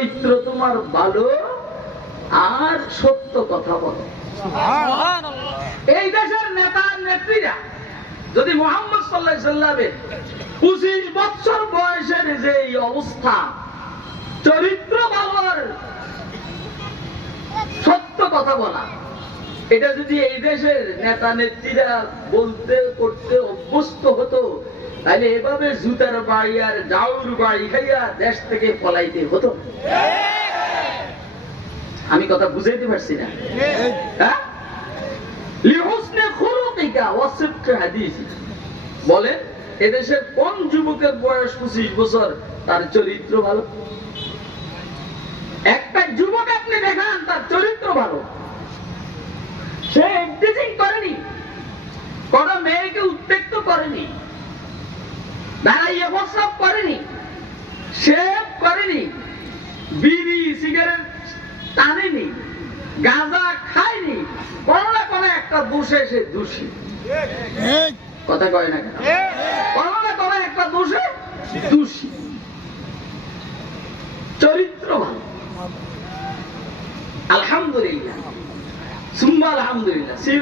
চরিত্র তোমার ভালো আর সত্য কথা বলো। এই দেশের নেতা নেত্রীরা যদি মুহাম্মদ সাল্লাল্লাহু আলাইহি সাল্লামের 25 বছর বয়সের যে অবস্থা, চরিত্র ভালোর সত্য কথা বলা, এটা যদি এই দেশের নেতা নেত্রীরা বলতে করতে অভ্যস্ত হতো, তাহলে এভাবে জুতার বাড়ি আর গাউর বাড়ি খাইয়া দেশ থেকে পলাইতে হতো। আমি কথা বুঝাইতে পারছি না? হ্যাঁ, লিহুসনে খুলুকিকা ওয়া সিদকি হাদিসি, বলেন এদেশের কোন যুবকের বয়স 25 বছর তার চরিত্র ভালো? একটা যুবক আপনি দেখান তার চরিত্র ভালো, সে টিচিং করেনি, কোন মেয়েকে উত্তেক্ত করেনি, দাঁড়াইয়ে প্রস্রাব করেনি, শেভ করেনি, বিড়ি সিগারেট টানেনি, গাঁজা খায়নি, কোনো না কোনো একটা দোষে সে দোষী। কথা কয় না কেন? কোনো না কোনো একটা দোষে দোষী। চরিত্র ভালো, আলহামদুলিল্লাহ, সুম্মা আলহামদুলিল্লাহ।